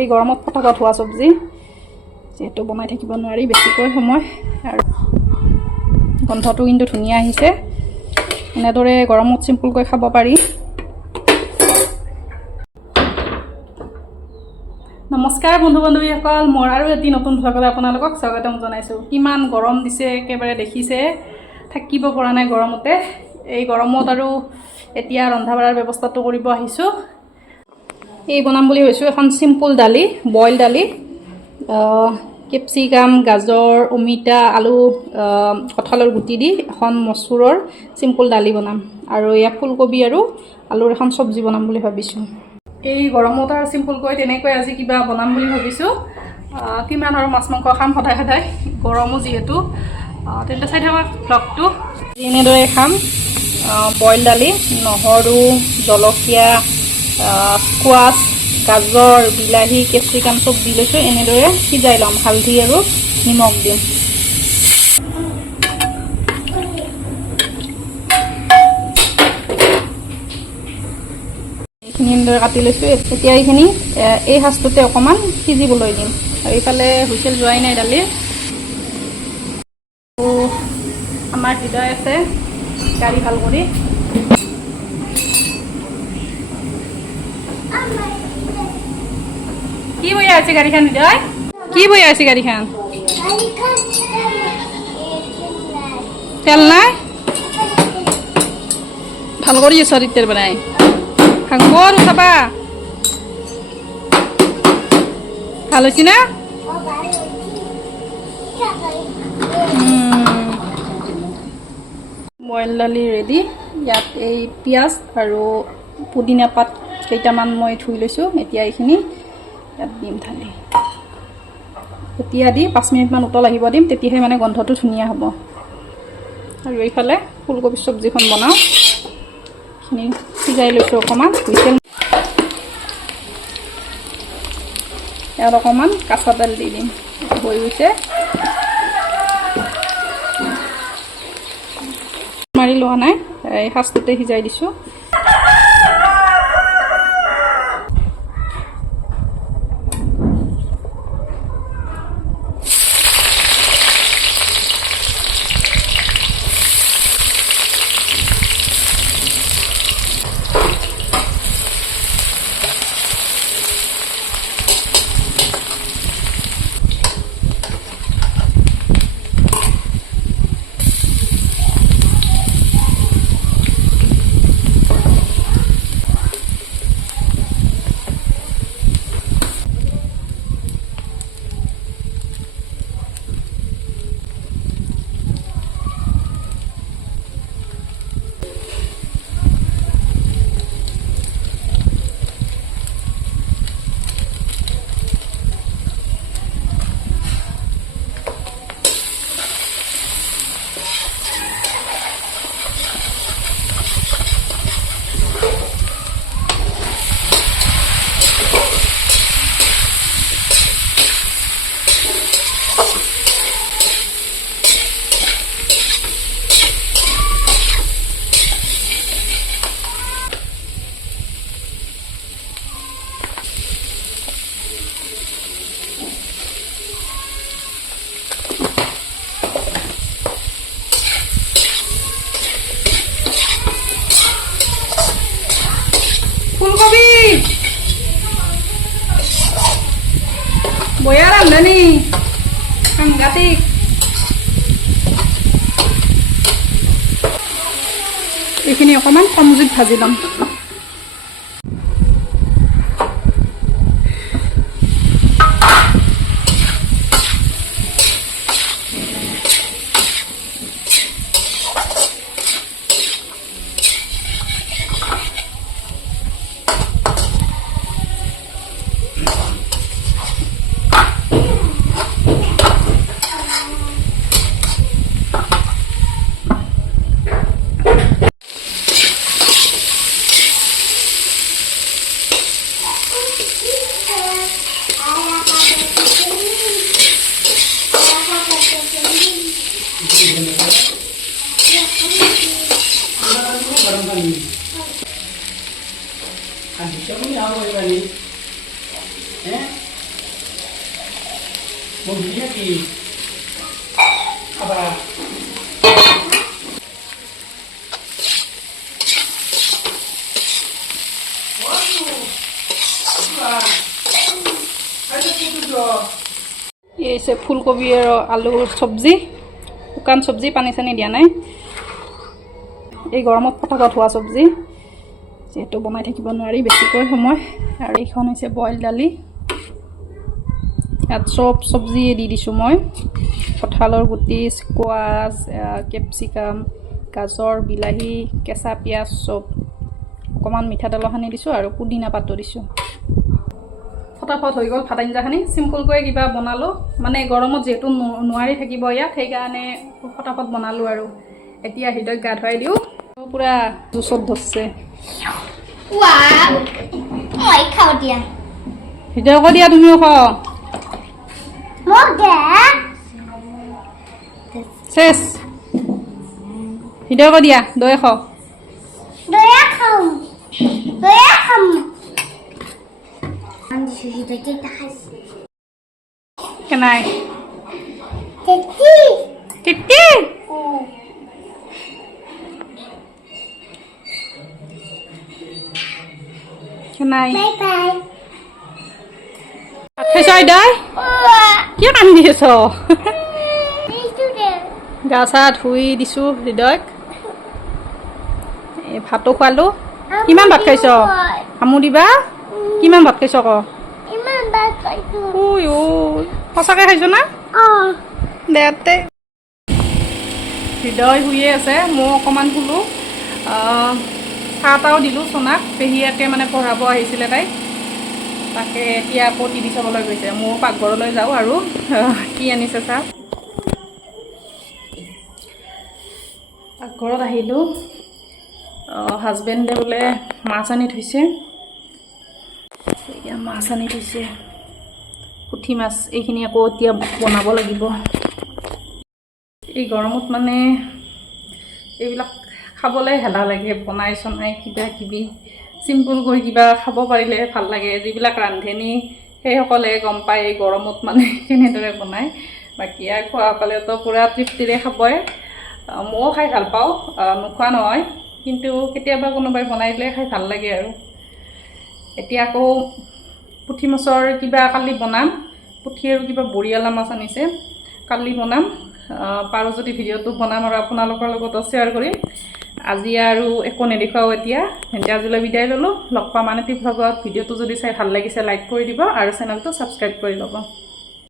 এই গৰমত ফটাফট হোৱা চব্জি যেহেতু বনাই থাকিব নোৱাৰি বেছিকৈ সময় আৰু গন্ধটো কিন্তু ধুনীয়া আহিছে এনেদৰে গৰমত চিম্পুলকৈ খাব পাৰি নমস্কাৰ বন্ধু বান্ধৱীসকল মোৰ আৰু এটি নতুন ভ্লগলৈ আপোনালোকক স্বাগতম জনাইছোঁ কিমান গৰম দিছে একেবাৰে দেখিছে থাকিব পৰা নাই গৰমতে এই গৰমত আৰু এতিয়া ৰন্ধা বঢ়াৰ ব্যৱস্থাটো কৰিব আহিছোঁ এই বনাম বুলি ভাবিছোঁ এখন চিম্পুল দালি বইল দালি কেপচিকাম গাজৰ অমিতা আলু কঁঠালৰ গুটি দি এখন মচুৰৰ চিম্পুল দালি বনাম আৰু এয়া ফুলকবি আৰু আলুৰ এখন চব্জি বনাম বুলি ভাবিছোঁ এই গৰমত আৰু চিম্পুলকৈ তেনেকৈ আজি কিবা বনাম বুলি ভাবিছোঁ কিমান আৰু মাছ মাংস খাম সদায় সদায় গৰমো যিহেতু তেন্তে চাই থাকক ভ্লগটো এনেদৰে খাম বইল দালি নহৰু জলকীয়া স্কোৱাছ গাজৰ বিলাহী কেপচিকাম চব দি লৈছোঁ এনেদৰে সিজাই ল'ম হালধি আৰু নিমখ দিম এইখিনি এনেদৰে কাটি লৈছোঁ এতিয়া এইখিনি এই সাজটোতে অকণমান সিজিবলৈ দিম আৰু এইফালে হুইচেল যোৱাই নাই দালিৰ আমাৰ হৃদয় আছে গাড়ী ভাল কৰি কি বৈ আছে গাড়ীখন হৃদয় কি বৈ আছে গাড়ীখন তেল নাই ভাল কৰি আছ তেল বনাই খাংবৰ চাবা ভাল হৈছে না বইল দালি ৰেডি ইয়াত এই পিঁয়াজ আৰু পুদিনা পাত কেইটামান মই ধুই লৈছোঁ এতিয়া এইখিনি ইয়াত দিম ঢালি এতিয়া দি 5 মিনিটমান উতল আহিব দিম তেতিয়াহে মানে গন্ধটো ধুনীয়া হ'ব আৰু এইফালে ফুলকবি চব্জিখন বনাওঁ এইখিনি সিজাই লৈছোঁ অকণমান হুইচেল ইয়াত অকণমান কাঁচা তেল দি দিম হৈ গৈছে মাৰি লোৱা নাই এই সাজটোতে সিজাই দিছোঁ ফুলকবি বয়া রান্ধনি সাংঘাতিক এইখিনি অকণমান কম জুইত ভাজি ল'ম Siapa ni awak ni? Mungkin di apa? এই হৈছে ফুলকবি আৰু আলুৰ চব্জি শুকান চব্জি পানী চানি দিয়া নাই এই গৰমত ফটাফট হোৱা চব্জি যেহেতু বনাই থাকিব নোৱাৰি বেছিকৈ সময় আৰু এইখন হৈছে বইল দালি ইয়াত চব চব্জি দি দিছোঁ মই কঁঠালৰ গুটি স্কোৱাছ কেপচিকাম গাজৰ বিলাহী কেঁচা পিঁয়াজ চব অকণমান মিঠাতেলো সানি দিছোঁ আৰু পুদিনা পাতো দিছোঁ ফটাফট হৈ গ'ল ভাত আঞ্জাখিনি চিম্পলকৈ কিবা বনালোঁ মানে গৰমত যিহেতু নোৱাৰি থাকিব ইয়াত সেইকাৰণে ফটাফট বনালোঁ আৰু এতিয়া হৃদয়ক গা ধুৱাই দিওঁ পূৰা জুচত ধৰছে হৃদয়কো দিয়া তুমিও খোৱা শেষ হৃদয়কো দিয়া দৈ খাওঁ কেনাই তিতি কেনাই খাইছ হৃদয় কিয় কান্দি আছ গা চা ধুই দিছোঁ হৃদয়ক ভাতো খোৱালোঁ কিমান ভাত খাইছ আমু দিবা কিমান ভাত খাইছ ক সঁচাকৈ খাইছ না দে হৃদয় শুয়ে আছে মই অকণমান শুলোঁ চাহ তাও দিলোঁ চনাক পেহীয়াকে মানে পঢ়াব আহিছিলে তাইক তাকে এতিয়া আকৌ টিভি চাবলৈ গৈছে মোৰ পাকঘৰলৈ যাওঁ আৰু কি আনিছে চাহ পাকঘৰত আহিলোঁ হাজবেণ্ডে বোলে মাছ আনি থৈছে মাছ আনি থৈছে পুঠি মাছ এইখিনি আকৌ এতিয়া বনাব লাগিব এই গৰমত মানে এইবিলাক খাবলৈ হেলা লাগে বনাই চনাই কিবা কিবি চিম্পুলকৈ কিবা খাব পাৰিলে ভাল লাগে যিবিলাক ৰান্ধনি সেইসকলে গম পায় এই গৰমত মানে কেনেদৰে বনায় বাকী আৰু খোৱাসকলেতো পূৰা তৃপ্তিৰে খাবই ময়ো খাই ভাল পাওঁ নোখোৱা নহয় কিন্তু কেতিয়াবা কোনোবাই বনাই দিলে খাই ভাল লাগে আৰু এতিয়া আকৌ পুঠি মাছৰ কিবা কালি বনাম পুঠি আৰু কিবা বৰিয়ালা মাছ আনিছে কালি বনাম পাৰোঁ যদি ভিডিঅ'টো বনাম আৰু আপোনালোকৰ লগত শ্বেয়াৰ কৰিম আজি আৰু একো নেদেখুৱাওঁ এতিয়া আজিলৈ বিদায় ল'লোঁ লগ পাম আন এটি ভ্লগত ভিডিঅ'টো যদি চাই ভাল লাগিছে লাইক কৰি দিব আৰু চেনেলটো ছাবস্ক্ৰাইব কৰি ল'ব